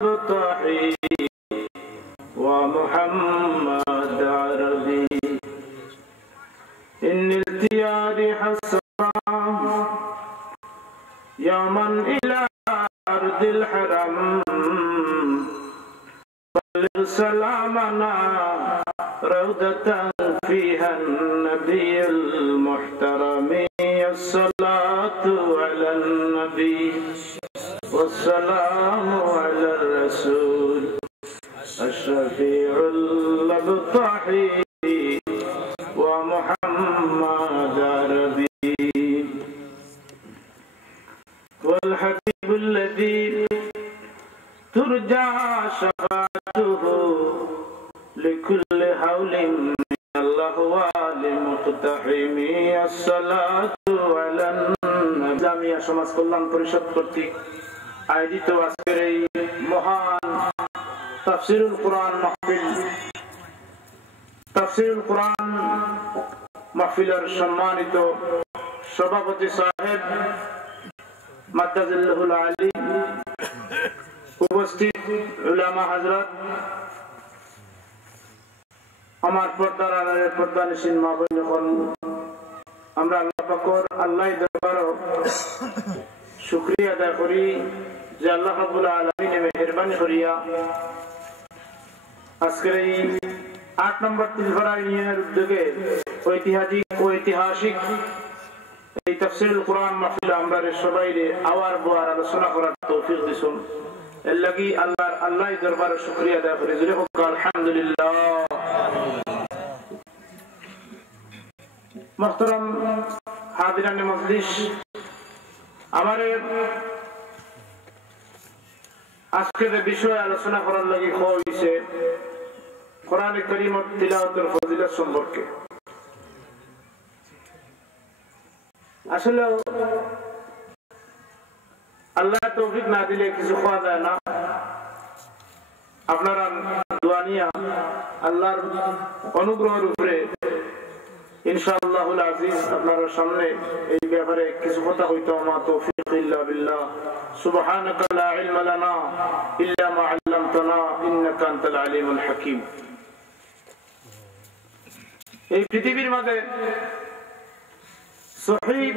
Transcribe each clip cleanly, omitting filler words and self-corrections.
المبطحي ومحمد عربي إن التياري حسرا يوما إلى أرض الحرم بلغ سلامنا روضة فيها النبي المحترم الصلاة على النبي والسلام على الرسول الشفيع المبطحي ومحمد عربي والحبيب الذي ترجى شفاعته لكل حول من الأهوال مقتحم الصلاة على النبي জামিয়া সমাজ কল্যাণ পরিষদ কর্তৃক আয়োজিত আজকের এই মহান তাফসীরুল কোরআন মাহফিলের সম্মানিত সভাপতি সাহেব মাদ্দাজিল্লাহুল আলী, উপস্থিত উলামা হযরত, আমার পর্দার আড়ালের পর্দানিশীন মা বোনগণ, আমরা আল্লাহ পাকের আল্লাহর দরবারে শুকরিয়া আদায় করি যে আল্লাহ রাব্বুল আলামিন মেহেরবানি করিয়া আজকের এই ৮ নম্বর তিলফারা ইউনিয়নের উদ্যোগে ঐতিহাসিক এই তাফসীরুল কোরআন মাহফিল আমরা সবাইরে আওয়ার বোয়ার আলোচনা করার তৌফিক দিছেন। এর লাগি আল্লাহর দরবারে শুকরিয়া আদায় করি। জোরে হোক আলহামদুলিল্লাহ। মুহতারাম হাজিরানে মজলিস, আমারে আজকের বিষয় আলোচনা করার লাগি হইছে কোরআনে কারীমের তিলাওয়াতের ফজিলত সম্পর্কে। আসলে আল্লাহ তৌফিক না দিলে কিছু খাওয়া যায় না। আপনারা দোয়া নিয়া আল্লাহর অনুগ্রহের উপরে ইনশাআল্লাহুল আজিজ আপনার সামনে এই ব্যাপারে কিছু কথা হইতো। মা তৌফিক ইল্লা বিল্লাহ, সুবহানাকা লা ইলমা লানা ইল্লা মা আল্লামতানা ইন্নাকা আনতাল আলিমুল হাকীম। এই পৃথিবীর মধ্যে সহিহ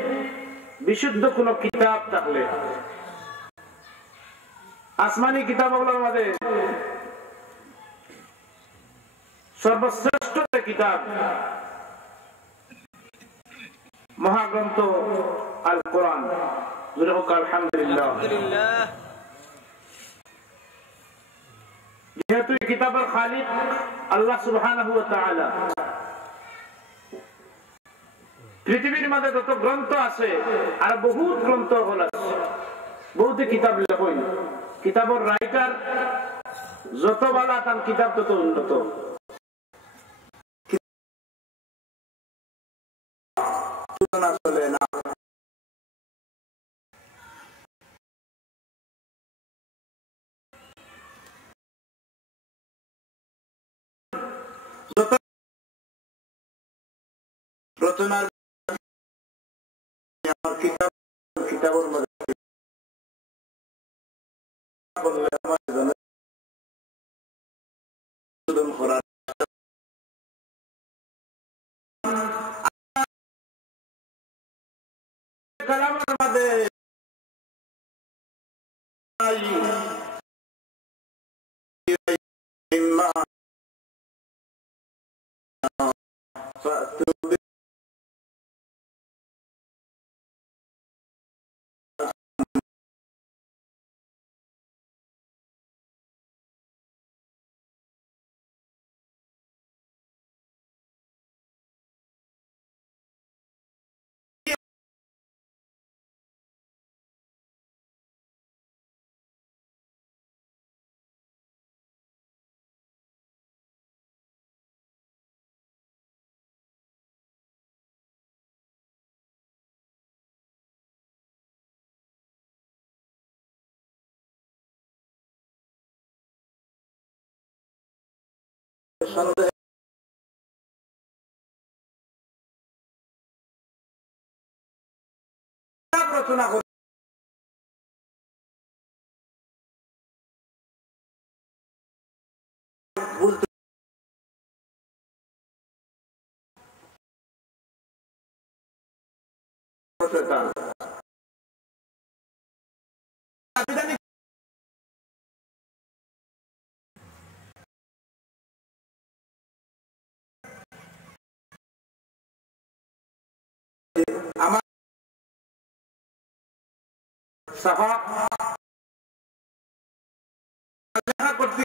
বিশুদ্ধ কোন কিতাব থাকলে, আসমানি কিতাবগুলোর মধ্যে সর্বশ্রেষ্ঠ কিতাব মহাগ্রন্থ আল কোরআন। আলহামদুলিল্লাহ। যেহেতু এই কিতাবের খালিক আল্লাহ সুবহানাহু ওয়া তাআলা, পৃথিবীর মধ্যে যত গ্রন্থ আছে আর বহুত গ্রন্থ হল আছে, বহুত কিতাব লেখেন, কিতাবের রাইটার যত ভালো তার কিতাব তত উন্নত। চলে না। রচনার কিতাবের মধ্যে কালামের মধ্যে রচনা অর্থ এটা আমার সাফা করতে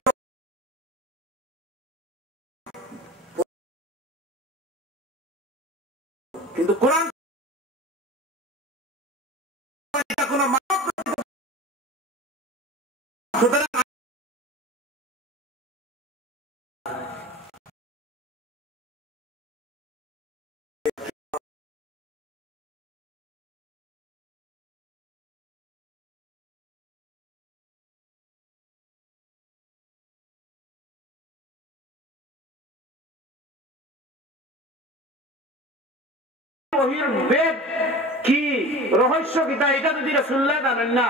কিন্তু কোরআন কোন বেদ কি রহস্য কিতা এটা যদি রাসূলুল্লাহ জানেন না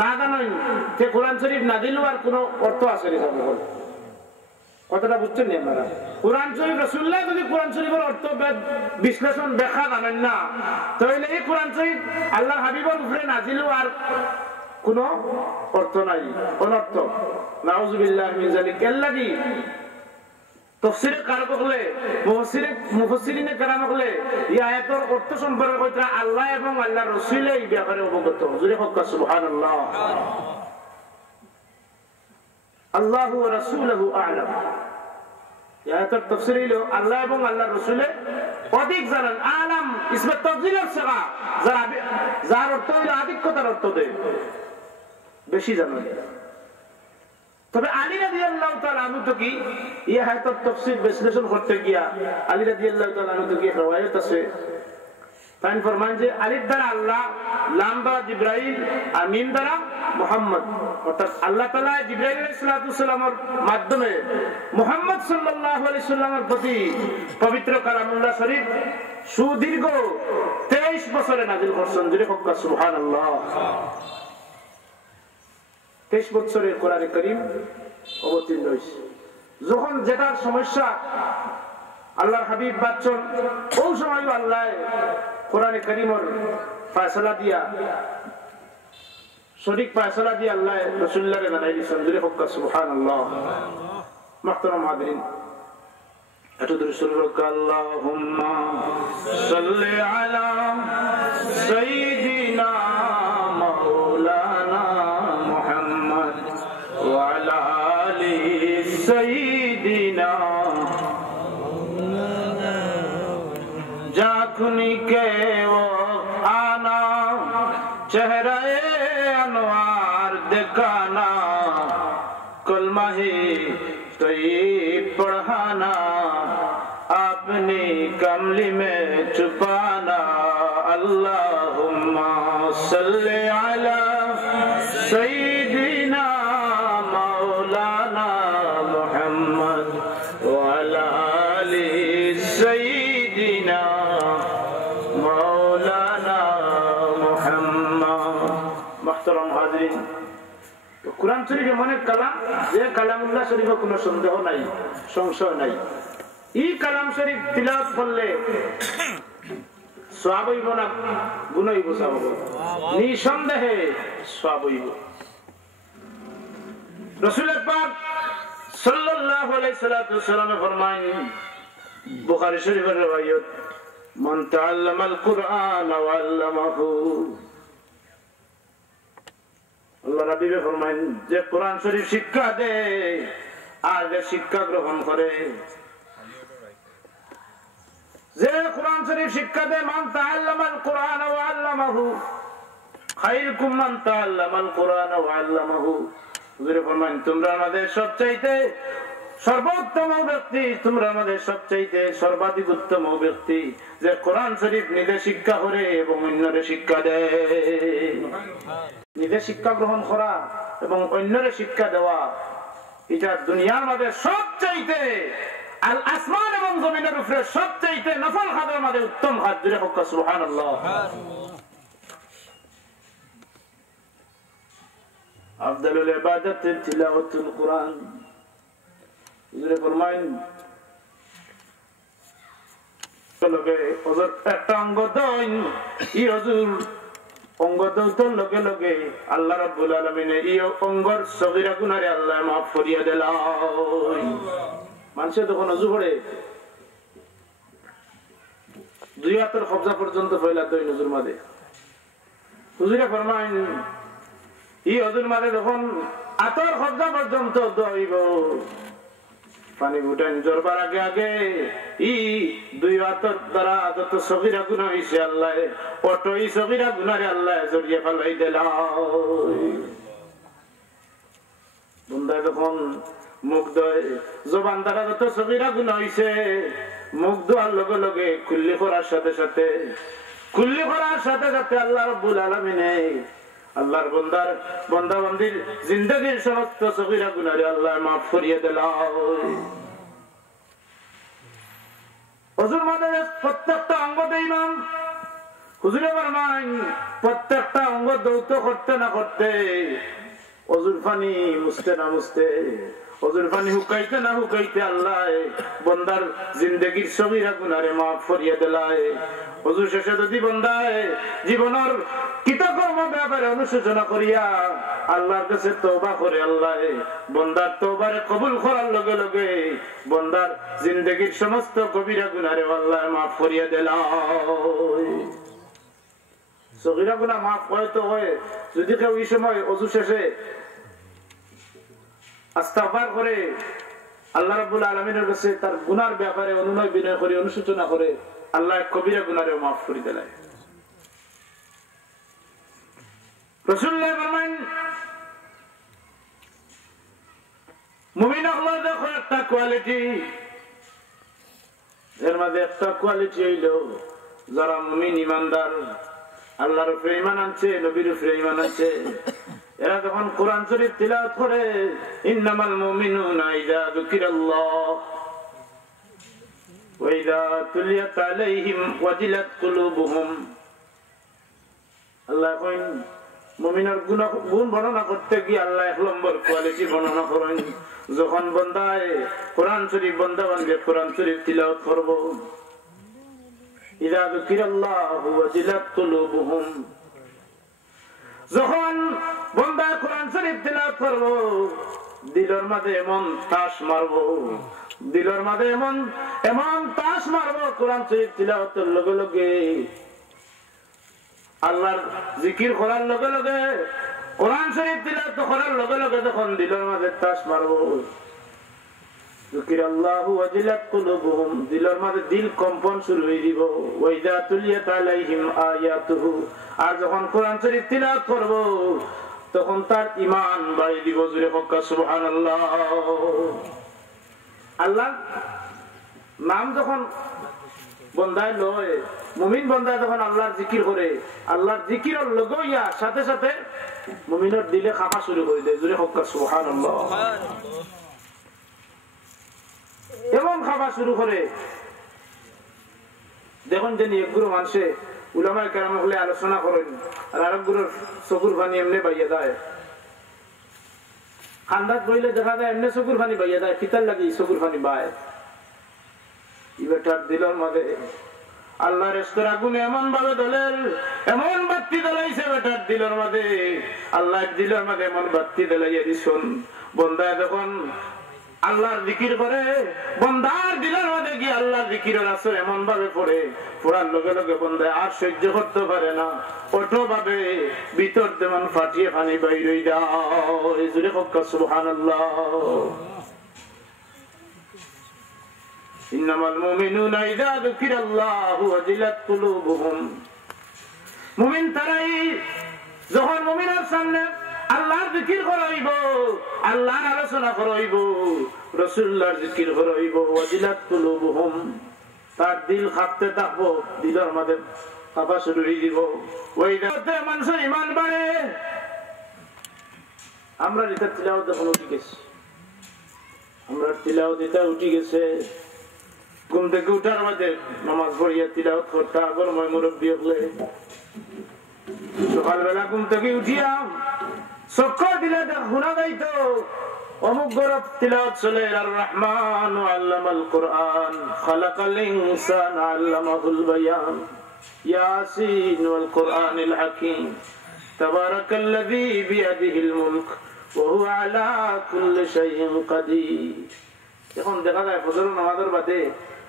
না জানেন যে কোরআন শরীফ না দিলেও আর কোনো অর্থ আছে না কথাটা বুঝছেন না আপনারা কোরআন শরীফ রাসূলুল্লাহ যদি কোরআন শরীফের অর্থ বেদ বিশ্লেষণ ব্যাখ্যা জানেন না তাহলে এই কোরআন শরীফ আল্লাহর হাবিবের উপরে নাজিলও আর কোনো অর্থ নাই অনর্থক নাউযুবিল্লাহি মিন যালিক এল্লাহি তাফসীরে কারক হলে মুফাসসিরিনে কেরাম হলে এই আয়াতের অর্থ সম্পর্কে কইরা আল্লাহ এবং আল্লাহর রাসূল এই ব্যাপারে অবগত জুরি হক সুবহানাল্লাহ আল্লাহু ওয়া রাসূলুহু আ'লাম এই আয়াতের তাফসীর হলো আল্লাহ এবং আল্লাহর রাসূল অধিক জানেন আলাম ইসমে তাফসীরের সাগা যার অর্থ হলো আধিক্যতার অর্থ দেয় বেশি জানেন তবে আলী রাদিয়াল্লাহু তাআলা আনহু তো কি এই আয়াতের তাফসীর বিশ্লেষণ করতে গিয়া আলী রাদিয়াল্লাহু তাআলা আনহু তো কি রওয়ায়াত আছে তাই ফরমান যে আলিফ দ্বারা আল্লাহ লাম দ্বারা জিবরাইল আর মিম দ্বারা মুহাম্মদ অর্থাৎ আল্লাহ তাআলা জিবরাইল আলাইহিস সালামের মাধ্যমে মুহাম্মদ সাল্লাল্লাহু আলাইহি সাল্লামের প্রতি পবিত্র কালামুল্লাহ শরীফ সুদীর্ঘ 23 বছরে নাযিল করছেন জুরি হক সুবহানাল্লাহ 23 বছরের কোরআন কারীম অবতীর্ণ হয়েছে যখন যেটার সমস্যা আল্লাহর হাবিব বাচ্চন ওই সময় আল্লাহ কোরআন কারীমের ফয়সালা দিয়া সঠিক ফয়সালা দিয়া আল্লাহ রাসূলুল্লাহকে জানাই দিয়েছেন জুরি হক সুবহানাল্লাহ মুহতারাম হাজিরিন এত দূর সুরক আল্লাহুম্মা সাল্লি আলা সাইয়্যিদিনা মাওলানা মুহাম্মদ ওয়া আলা আলি সাইয়্যিদিনা जाखुनी के वो आना चेहरे अनवार दिखाना कलमा ही तो ये पढ़ाना अपनी कमली में छुपाना अल्लाहुम्मा सल्ली अला सय्यिदिना मौलाना मुहम्मद व अला आलि सय्यिदिना কুরআন শরীফ এমন এক কালাম যে কালামুল্লাহ শরীফে কোনো সন্দেহ নাই সংশয় নাই এই কালাম শরীফ তিলাওয়াত করলে সওয়াব হইব না গুনাহ হইব সওয়াব নিঃসন্দেহে সওয়াব হইব রাসূল পাক সাল্লাল্লাহু আলাইহি ওয়াসাল্লাম ফরমায়েন বুখারী শরীফের riwayat মান তাআল্লামাল কুরআন ওয়া আল্লামাহু আল্লাহ নবী ফরমায়েন যে কোরআন শরীফ শিক্ষা দেয় আর যে শিক্ষা গ্রহণ করে যে কোরআন শরীফ শিক্ষা দেয় মান তাআল্লামাল কুরআন ওয়া আল্লামাহু খায়রুকুম মান তাআল্লামাল কুরআন ওয়া আল্লামাহু হুজুর ফরমায়েন তোমরা আমাদের সবচাইতে সর্বোত্তম ব্যক্তি তোমরা আমাদের সবচাইতে সর্বাধিক উত্তম ব্যক্তি যে কোরআন শরীফ নিজে শিক্ষা করে এবং অন্যরে শিক্ষা দেয় নিজে শিক্ষা গ্রহণ করা এবং অন্যরে শিক্ষা দেওয়া এটা দুনিয়ার মধ্যে সবচাইতে আল আসমান এবং জমিনের উপরে সবচাইতে নফল খাদের মধ্যে উত্তম খাদ জুড়ে হোক সুবহানাল্লাহ আফদালুল ইবাদাত তিলাওয়াতুল কুরআন হুজুর ফরমায়েন লগে হযরত একটা অঙ্গ দইন ই হযুর অঙ্গ দৌতর লগে লগে আল্লাহ রাব্বুল আলামিনে ই অঙ্গর সগীরা গুনাহরে আল্লাহ মাফ করিয়া দিলেন। মানুষ তখন ওযু পড়ে দুই হাতের কবজা পর্যন্ত ফয়লা দইন হুজুর মাঝে। হুজুরে ফরমাইন ই হযুর মাঝে যখন আতর কবজা পর্যন্ত দইব পানি ফুটান জরবার আগে আগে ই দুই হাতের দ্বারা যত সগীরা গুনাহ হইছে আল্লাহ অটোই সগীরা গুনাহরে আল্লাহ জড়িয়ে ফেলাই দিলেন। বন্দা যখন মুখ দয় জবান দ্বারা যত সগীরা গুনাহ হইছে মুখ দোয়ার লগে লগে কুল্লি করার সাথে সাথে আল্লাহ রাব্বুল আলামিনে আল্লাহর বান্দা বান্দির জিন্দেগীর সমস্ত সগীরা গুনাহরে আল্লাহ মাফ করিয়ে দিলেন। হুজুর মাদের প্রত্যেকটা অঙ্গ ইমাম হুজুরে ফরমান প্রত্যেকটা অঙ্গ দৌত করতে না করতে ওযুর পানি মুছতে না মুছতে ওযুর পানি হুকাইতে না হুকাইতে আল্লাহ বান্দার জিন্দেগীর সগীরা গুনাহরে মাফ করিয়ে দিলেন। ওযু শেষে যদি বান্দায় জীবনের কৃতকর্ম ব্যাপারে অনুশোচনা করিয়া আল্লাহর কাছে তওবা করে আল্লাহ বান্দার তওবারে কবুল করার লগে লগে বান্দার জিন্দেগীর সমস্ত কবিরা গুনাহরে আল্লাহ মাফ করিয়ে দিলেন। সগীরা গুনাহ মাফ হয় তো হয় যদি কেউ এই সময় ওযু শেষে ইস্তিগফার করে আল্লাহ রাব্বুল আলামিনের কাছে তার গুনার ব্যাপারে অনুনয় বিনয় করে অনুশোচনা করে আল্লাহ কবিরা গুনাহরে মাফ করে দেয়। রাসূলুল্লাহ ফরমান মুমিন হলো দেখো একটা কোয়ালিটি এর মধ্যে একটা কোয়ালিটি হইলো যারা মুমিন ঈমানদার আল্লাহর উপরে ঈমান আনছে নবীর উপরে ঈমান আনছে এরা যখন কোরআন শরীফ তিলাওয়াত করে ইন্নামাল মুমিনুনা ইযা যুকিরাল্লাহ ওয়া ইযা তুলিয়াত আলাইহিম ওয়াজিলাত কুলুবুহুম আল্লাহ কইন মুমিনের গুণ বর্ণনা করতে গিয়ে আল্লাহ এক নম্বর কোয়ালিটি বর্ণনা করেন যখন বান্দায় কোরআন শরীফ বান্দা বান্দে কোরআন শরীফ তিলাওয়াত করব ইযা যুকিরাল্লাহু ওয়াজিলাত কুলুবুহুম যখন বান্দা কোরআন শরীফ তিলাওয়াত করব দিলের মধ্যে এমন তাস মারব দিলের মধ্যে এমন তাস মারব কোরআন শরীফ তিলাওয়াতের লগে লগে আল্লাহর জিকির করার লগে লগে কোরআন শরীফ তিলাওয়াত করার লগে লগে যখন দিলের মধ্যে তাস মারব যুকিরাল্লাহু ওয়াজিলাত কুলুবুহুম দিলের মধ্যে দিল কম্পন শুরু হয়ে দিব ওয়া ইযা তুলিয়াত আলাইহিম আয়াতুহু আর যখন কোরআন শরীফ তিলাওয়াত করব তখন তার ঈমান বাড়িয়ে দিব জোরে বক্কা সুবহানাল্লাহ। আল্লাহ নাম যখন বন্দায় লয় মুমিন বান্দা যখন আল্লাহর জিকির করে আল্লাহর জিকিরের লগইয়া সাথে সাথে মুমিনের দিলে খাফা শুরু করে দেয় জোরে বক্কা সুবহানাল্লাহ। এমন খাবার শুরু করে দেখুন যে এক গুরু মানুষে উলামায়ে কেরাম হলে আলোচনা করেন আর আরেক গুরুর চকুর পানি এমনি বাইয়া যায় খান্দাত বইলে দেখা যায় এমনি চকুর পানি বাইয়া যায় ফিতার লাগি চকুর পানি বায় ইবেটার দিলের মধ্যে আল্লাহর ইশকের আগুন এমন ভাবে দলের এমন বাতি জ্বলাইছে বেটার দিলের মধ্যে আল্লাহর দিলের মধ্যে এমন বাতি জ্বলাইয়া দিছুন বান্দা যখন আল্লাহর জিকির করে বান্দার দিলের মধ্যে গিয়ে আল্লাহর জিকিরের আসর এমন ভাবে পড়ে পড়ার লগে লগে বান্দা আর সহ্য করতে পারে না ওটো ভাবে ভিতর যেমন ফাটিয়ে পানি বাইর হয়ে যায় জোরে বক্কা সুবহানাল্লাহ। ইন্নামাল মুমিনুনা ইযা যুকিরাল্লাহু ওয়াজিলাত কুলুবুহুম মুমিন তারাই যখন মুমিনের সামনে আল্লাহর জিকির করাইব আল্লাহর আলোচনা করাইব রাসূলুল্লাহর জিকির করাইব ওয়াজিলাত কুলুবুহুম তার দিল কাঁপতে থাকবো দিলের মধ্যে কাঁপা শুরু হয়ে দিব ওই দেখতে মানুষের ঈমান বাড়ে। আমরা এটা তিলাওয়াত যখন উঠে গেছি আমরা তিলাওয়াত এটা উঠে গেছে ঘুম থেকে উঠার মধ্যে নামাজ পড়িয়া তিলাওয়াত করতে আগর মই মুরব্বী হলে সকালবেলা ঘুম থেকে উঠিয়া চক্কর দিলে শোনা যাইতো অমুক গরব তিলাওয়াত চলে আর রহমান আল্লামাল কুরআন খালাকাল ইনসান আল্লামাহুল বায়ান ইয়াসিন ওয়াল কুরআনিল হাকীম তাবারাকাল্লাযী বিয়াদিহিল মুলক ওয়া হুয়া আলা কুল্লি শাইইন কাদির। এখন দেখা যায় ফজর নামাজের বাদে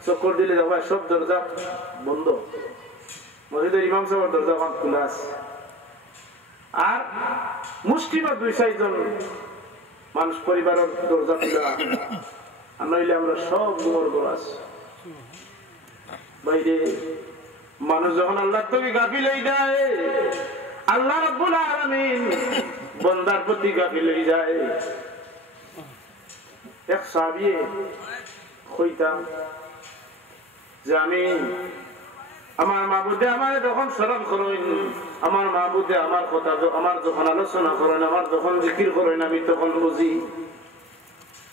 চক্কর দিলে দেখবা সব দরজা বন্ধ, মসজিদের ইমাম সাহেবের দরজা খোলা আছে, আর মুষ্টিমেয় 2-4 জন মানুষ পরিবারের দরজা খোলা, আর নইলে আমরা সব ঘুমোর ঘর আছি বাইরে। মানুষ যখন আল্লাহর থেকে গাফিল হয়ে যায়, আল্লাহ রাব্বুল আলামিন বান্দার প্রতি গাফিল হয়ে যায়। এক সাহাবী কইতাম যে আমি আমার মাবুদে আমার যখন স্মরণ করেন, আমার মাবুদে আমার কথা আমার যখন আলোচনা করেন, আমার যখন জিকির করেন, আমি তখন বুঝি।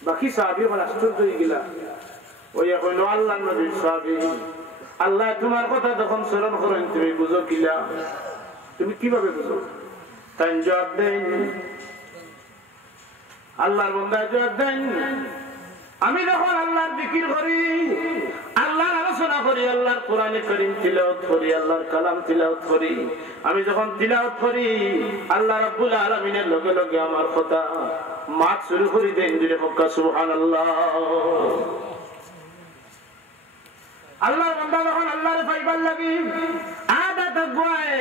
বাকি সাহাবী হল আশ্চর্য হয়ে গেলা, ওই কইল আল্লাহ নবীর সাহাবী, আল্লাহ তোমার কথা যখন স্মরণ করেন তুমি বুঝো কিলা? তুমি কিভাবে বুঝো? তাই জবাব দেন, আল্লাহর বান্দা জবাব দেন, আমি যখন আল্লাহর জিকির করি, আল্লাহর আলোচনা করি, আল্লাহর কোরআনে কারীম তিলাওয়াত করি, আল্লাহর কালাম তিলাওয়াত করি, আমি যখন তিলাওয়াত করি আল্লাহ রাব্বুল আলামিনের লগে লগে আমার কথা মাত শুরু করে দেন, দিলে হক্কা সুবহানাল্লাহ। আল্লাহর বান্দা যখন আল্লাহরে পাইবার লাগি আদত গয়,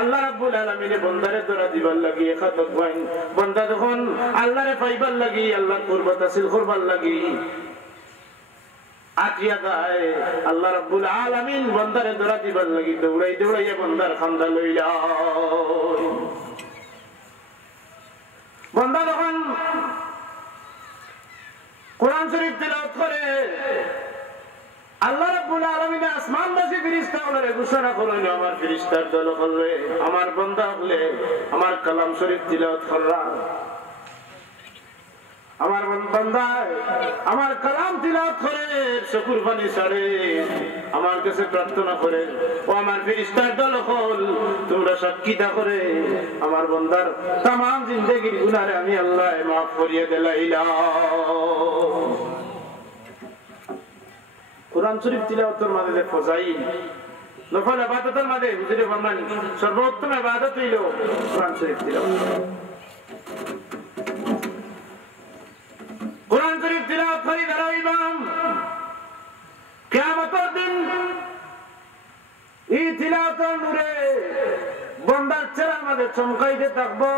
আল্লাহ রাব্বুল আলামিনের বান্দারে দরা দিবার লাগি খাত গয়, বান্দা যখন আল্লাহরে পাইবার লাগি আল্লাহর কুরবত হাসিল করবার লাগি আটিয়া যায়, আল্লাহ রাব্বুল আলামিন বান্দারে দরা দিবার লাগি দৌড়াই দৌড়াইয়া বান্দার খান্দা লইলা। বান্দা যখন কোরআন শরীফ তেলাওয়াত করে, আল্লাহ রাব্বুল আলামিন আসমানবাসী ফেরেশতাগুলোরে ঘোষণা করেন, আমার ফেরেশতার দল হলে আমার বান্দা হলে আমার কালাম শরীফ তিলাওয়াত কররা, আমার বান্দা আমার কালাম তিলাওয়াত করে চকুর পানি ছাড়ে, আমার কাছে প্রার্থনা করে, ও আমার ফেরেশতার দল হল তোমরা সাক্ষীতা করে আমার বান্দার तमाम জিন্দেগীর গুনাহে আমি আল্লাহ মাফ করিয়ে দিলাম। কোরআন শরীফ তিলাওয়াতের মাঝে ফজাইল নফল ইবাদতের মাঝে হুজুরে ফরমান সর্বোত্তম ইবাদত হইল কোরআন শরীফ তিলাওয়াত। কোরআন শরীফ তিলাওয়াত করি যারা ইমাম, কিয়ামতের দিন এই তিলাওয়াতের নূরে বান্দার চেহারার মাঝে চমকাইতে থাকবো।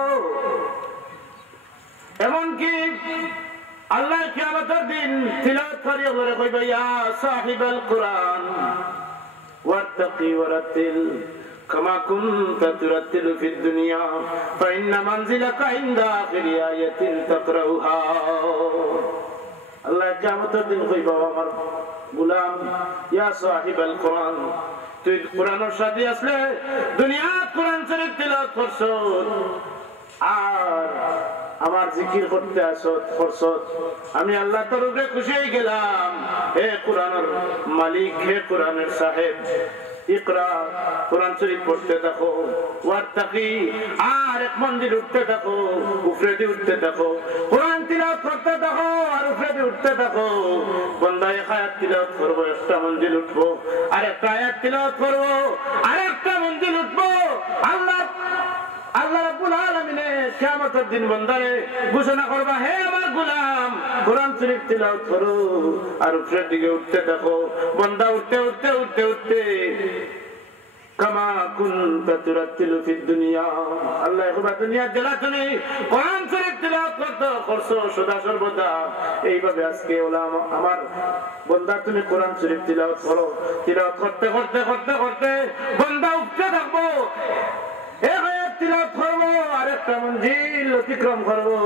এমনকি আল্লাহ কিয়ামতের দিন তিলাওয়াত করি বলে কইবে, ইয়া সাহিবাল কুরআন ওয়াত্তাকি ওয়ারাতিল কামা কুনতা তুরাতিলু ফিদ দুনিয়া ফাইন্না মানজিলাকা ইনদা আখিরি আয়াতিন তাকরাউহা। আল্লাহ কিয়ামতের দিন কইবে, আমার গোলাম ইয়া সাহিবাল কুরআন, তুই কোরআনের সাথে আসলে দুনিয়াত কোরআন শরীফ তিলাওয়াত করছ আর আমার জিকির করতে আসছ, আমি আল্লাহ তোর উপরে খুশি হয়ে গেলাম। হে কোরআনের মালিক, হে কোরআনের সাহেব, ইকরা কোরআন শরীফ পড়তে থাকো, ওয়াত্তাকি আর এক মঞ্জিল উঠতে থাকো, উপরে দিয়ে উঠতে থাকো, কোরআন তিলাওয়াত করতে থাকো আর উপরে দিয়ে উঠতে থাকো। বান্দা এক আয়াত তিলাওয়াত করবো, একটা মঞ্জিল উঠবো, আর একটা আয়াত তিলাওয়াত করবো, আর একটা মঞ্জিল উঠবো। আল্লাহ রাব্বুল আলামিন কিয়ামতের দিন বান্দারে ঘোষণা করবা, হে আমার গোলাম কোরআন শরীফ তিলাওয়াত করো আর উপরের দিকে উঠতে থাকো। বান্দা উঠতে উঠতে উঠতে উঠতে কামা কুনতা তুরাতিলু ফিদ দুনিয়া, আল্লাহ কইবা দুনিয়া জেলা তুমি কোরআন শরীফ তিলাওয়াত করছো সদা সর্বদা, এইভাবে আজকে ওলাম আমার বান্দা তুমি কোরআন শরীফ তিলাওয়াত করো। তিলাওয়াত করতে করতে করতে করতে বান্দা উঠতে থাকবো, এক আয়াত তিলাওয়াত করবো, আরেকটা মঞ্জিল অতিক্রম করবো,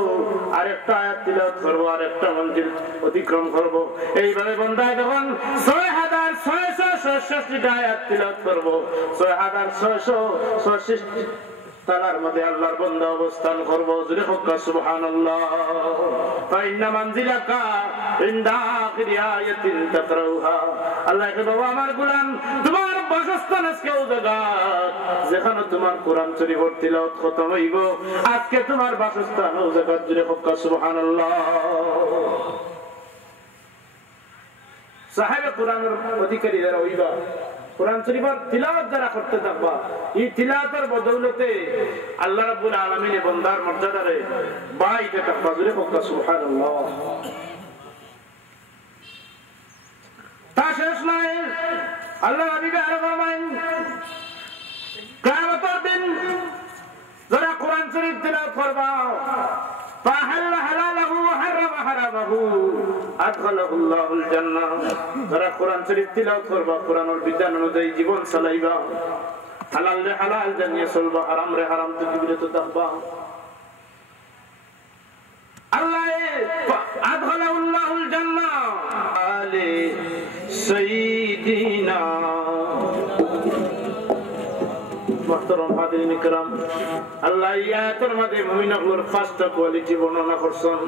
আরেকটা আয়াত তিলাওয়াত করবো, আরেকটা মঞ্জিল অতিক্রম করবো। এইভাবে বান্দা যখন 6666 আয়াত তিলাওয়াত করবো, 6666 তালার মধ্যে আল্লাহর বান্দা অবস্থান করবো। জোরে হোক্কা সুবহানাল্লাহ। ফাইন্না মানজিলাকা ইনদা আখিরি আয়াতিন তাকরাউহা, আল্লাহ কে বাবা আমার গোলাম তোমার বাসস্থান আজকে ও জায়গা যেখানে তোমার কোরআন শরীফ তিলাওয়াত খতম হইব, আজকে তোমার বাসস্থান ও জায়গা জুড়ে হোক সুবহানাল্লাহ। সাহেব কোরআনের অধিকারী যারা হইবা, কোরআন শরীফের তিলাওয়াত যারা করতে থাকবা, এই তিলাওয়াতের বদৌলতে আল্লাহ রাব্বুল আলামিন বান্দার মর্যাদারে বাড়াইতে থাকবা, জুড়ে হোক সুবহানাল্লাহ। তা শেষ নয়, আল্লাহ নবী আরো ফরমান কিয়ামতের দিন যারা কোরআন শরীফ তিলাওয়াত করবা, ফাহাল্লা হালালাহু ওয়া হারামা হারামাহু আদখালাহুল্লাহুল জান্নাহ, যারা কোরআন শরীফ তিলাওয়াত করবা, কোরআনের বিধান অনুযায়ী জীবন চালাইবা, হালাল রে হালাল জানিয়ে চলবা, হারাম রে হারাম থেকে বিরত থাকবা, আল্লাহ আদখালাহুল্লাহুল জান্নাহ আলে সাইয়্যিদিনা। মুহতারাম হাজিরিন ইকরাম, আল্লাহ ইয়াতের মধ্যে মুমিনগুলোর পাঁচটা কোয়ালিটি বর্ণনা করছেন।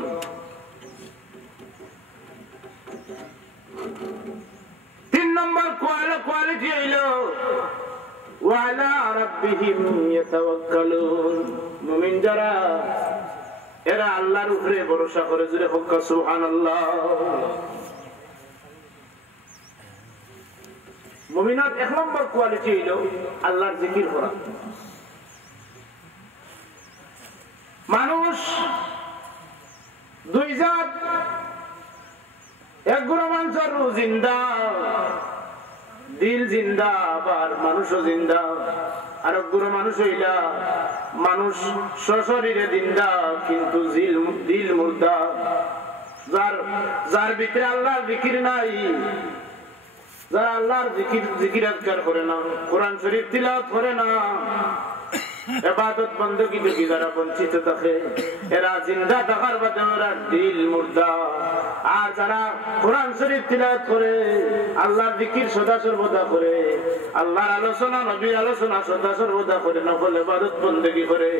3 নম্বর কোয়ালিটি হইল ওয়া আলা রাব্বিহিম ইয়াতাওয়াক্কালুন। মুমিন যারা এরা আল্লাহর উপরে ভরসা করে, জুড়ে হোক সুবহানাল্লাহ। মুমিনের 1 নম্বর কোয়ালিটি হইল আল্লাহর জিকির করা। মানুষ দুই জাত, এক গুণ মানুষের রূহ জিন্দা, দিল জিন্দা, আবার মানুষও জিন্দা। আর এক গুণ মানুষ হইলা মানুষ সশরীরে জিন্দা কিন্তু দিল মুর্দা। যার ভিতরে আল্লাহর জিকির নাই, যারা আল্লাহর জিকির আজকার করে না, কোরআন শরীফ তিলাওয়াত করে না, ইবাদত বندگی থেকে যারা বঞ্চিত থাকে, এরা জিন্দা থাকার বাদে ওরা দিল মুর্দা। আর যারা কোরআন শরীফ তিলাওয়াত করে, আল্লাহর জিকির সদা সর্বদা করে, আল্লাহর আলোচনা নবীর আলোচনা সদা সর্বদা করে, নফল ইবাদত বندگی করে,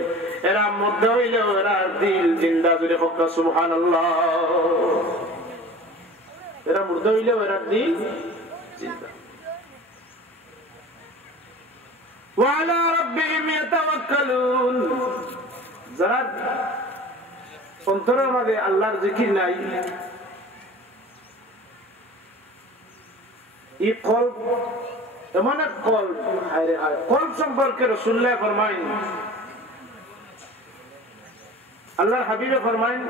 এরা মুর্দা হইলেও এরা দিল জিন্দা, জুড়ে হোক সুবহানাল্লাহ। এরা মুর্দা হইলেও এরা দিল জিন্দা। ওয়ালা রাব্বিহিম ইয়াতাওয়াক্কালুন, যারা অন্তরের মধ্যে আল্লাহর জিকির নাই, এই কলব এমন এক কলব, হায়রে হায়, কলব সম্পর্কে রাসূলুল্লাহ ফরমায়েন, আল্লাহর হাবিবে ফরমায়েন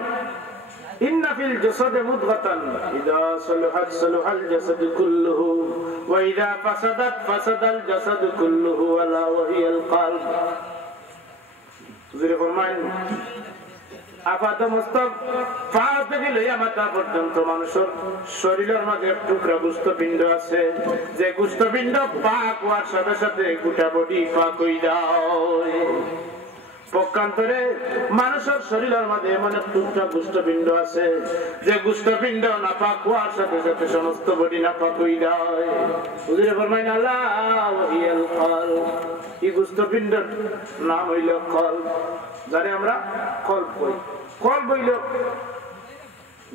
ইন্না ফিল জাসাদি মুদগাতান ইযা সালাহাত সালাহাল জাসাদু কুল্লুহু ওয়া ইযা ফাসাদাত ফাসাদাল জাসাদু কুল্লুহু আলা ওয়া হিয়াল কলব। হুজুর ফরমায়েন আপাদম মস্তক পা থেকে লইয়া মাথা পর্যন্ত মানুষের শরীরের মধ্যে এক টুকরা গোশতপিণ্ড আছে, যে গোশতপিণ্ড পাক হওয়ার সাথে সাথে গোটা বডি পাক হয়ে যায়। পক্ষান্তরে মানুষের শরীরের মধ্যে এমন এক টুকরা গোশতপিণ্ড আছে, যে গোশতপিণ্ড নাপাক হওয়ার সাথে সাথে সমস্ত বডি নাপাক হয়ে যায়। হুজুরে ফরমায়েন আলা ওয়া হিয়াল কলব, এই গোশতপিণ্ডের নাম হইল কলব, যারে আমরা কলব কই। কলব হইল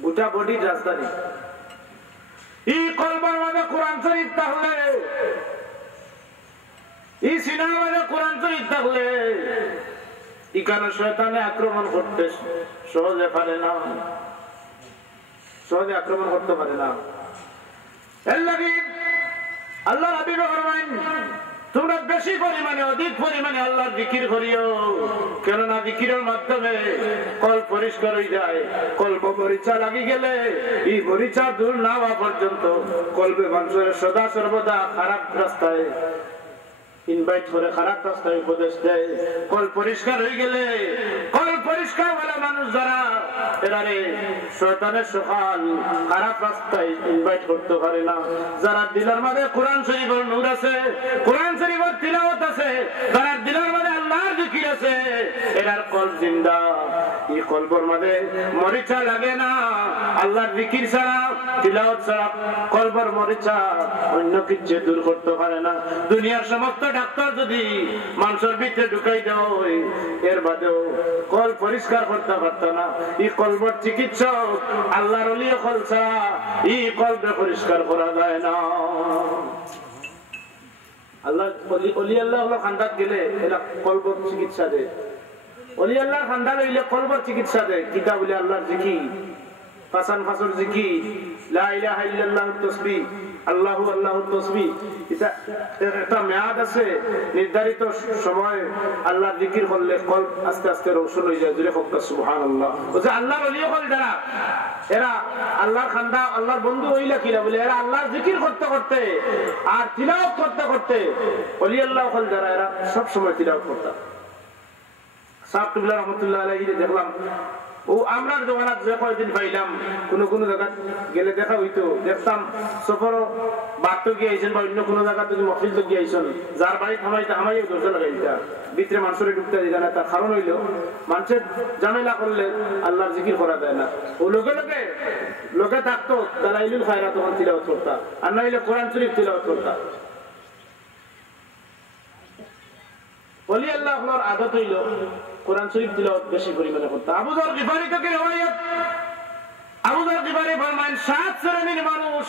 গোটা বডির রাজধানী। এই কলবের মধ্যে কোরআন শরীফ থাকলে, এই সিনার মধ্যে কোরআন শরীফ থাকলে এখানে শয়তানে আক্রমণ করতে সহজে পারে না, সহজে আক্রমণ করতে পারে না। এর লাগি আল্লাহ নবী ফরমায়েন তোমরা বেশি পরিমাণে, অধিক পরিমাণে আল্লাহর জিকির করিও, কেননা জিকিরের মাধ্যমে কলব পরিষ্কার হয়ে যায়। কলব মরিচা লাগি গেলে এই মরিচা দূর না হওয়া পর্যন্ত কলবে মানুষের সদা সর্বদা খারাপ রাস্তায় ইনভাইট করে, খারাপ রাস্তায় উপদেশ দেয়। কল পরিষ্কার হয়ে গেলে, কল পরিষ্কার হলে মানুষ যারা এরারে শয়তানের সকাল খারাপ রাস্তায় ইনভাইট করতে পারে না। যারা দিলের মধ্যে কোরআন শরীফের নূর আছে, কোরআন শরীফের তিলাওয়াত আছে, যারা দিলের মধ্যে আল্লাহর জিকির আছে, এরার কলব জিন্দা। এই কলবের মধ্যে মরিচা লাগে না, আল্লাহর জিকির ছাড়া, তিলাওয়াত ছাড়া কলবের মরিচা অন্য কিছু দূর করতে পারে না। দুনিয়ার সমস্ত ডাক্তার যদি মানুষের ভিতরে ঢুকাই দেওয়া হয়, এর বাদেও কল পরিষ্কার করতে পারত না। এই কলবের চিকিৎসক আল্লাহর ওলিয়ে কল ছাড়া এই কলবে পরিষ্কার করা যায় না। আল্লাহ অলি আল্লাহ হলো খান্দাত গেলে এরা কলবর চিকিৎসা দেয়। অলি আল্লাহ খান্দা লইলে কলবর চিকিৎসা দেয়। কিতাব বলে আল্লাহর জিকির, ফাসান ফাসর জিকির, লা ইলাহা ইল্লাল্লাহু তাসবিহ, আল্লাহু আল্লাহু তাসবিহ। এটা একটা মেয়াদ আছে, নির্ধারিত সময় আল্লাহর জিকির করলে কলব আস্তে আস্তে রোশন হয়ে যায়। জুড়ে হোক সুবহানাল্লাহ। ও যে আল্লাহর ওলি হল যারা, এরা আল্লাহর খান্দা, আল্লাহর বন্ধু হইলা কিনা বলে এরা আল্লাহর জিকির করতে করতে আর তিলাওয়াত করতে করতে, ওলি আল্লাহ হল যারা এরা সব সময় তিলাওয়াত করতাম। সাহেব কিবলা রহমতুল্লাহ আলাইহি দেখলাম, ও আমরা জমানাত যে কয়দিন পাইলাম, কোন কোন জায়গা গেলে দেখা হইতো, দেখতাম সফর বাড়তো গিয়ে আইসেন বা অন্য কোনো জায়গা যদি মফিল তো গিয়ে আইসেন, যার বাড়ি থামাইতে হামাইও দরজা লাগাই দিতা, ভিতরে মানুষের ঢুকতে দিতা না। তার কারণ হইল মানুষের ঝামেলা করলে আল্লাহর জিকির করা যায় না। ও লোকে লোকে লোকে থাকতো দালাইলুল খায়রা তখন তিলাওয়াত করতা, আর না হইলে কোরআন শরীফ তিলাওয়াত করতা। ওলি আল্লাহর আদত হইল কোরআন শরীফ তিলাওয়াত বেশি পরিমাণে করতে। আবু যর গিফারি থেকে riwayat, আবু যর গিফারি ফরমান 7 শ্রেণীর মানুষ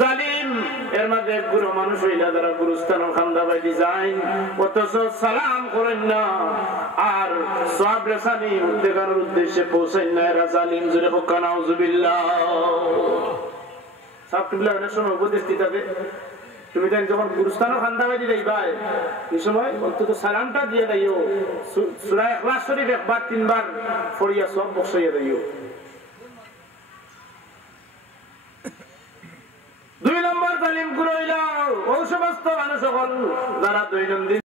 জালিম, এর মধ্যে এক গুরু মানুষ হইলা যারা গুরুস্থান খান্দা বাইদি যায় অথচ সালাম করেন না আর সওয়াব রেসানি উদ্দেগানোর উদ্দেশ্যে পৌঁছায় না, এরা জালিম। জুরে হোক নাউজুবিল্লাহ। সাহেব কিবলা অনেক সময় উপদেশ দিতে, তুমি জানি যখন গুরুস্থানও খান্দা বাইদি যাইবাই এই সময় অন্তত সালামটা দিয়ে যাইও, সূরা ইখলাস শরীফ একবার 3 বার পড়িয়া সব বসাইয়া যাইও। 2 নম্বর তালিম গুলো হইল ও সমস্ত মানুষ যারা দৈনন্দিন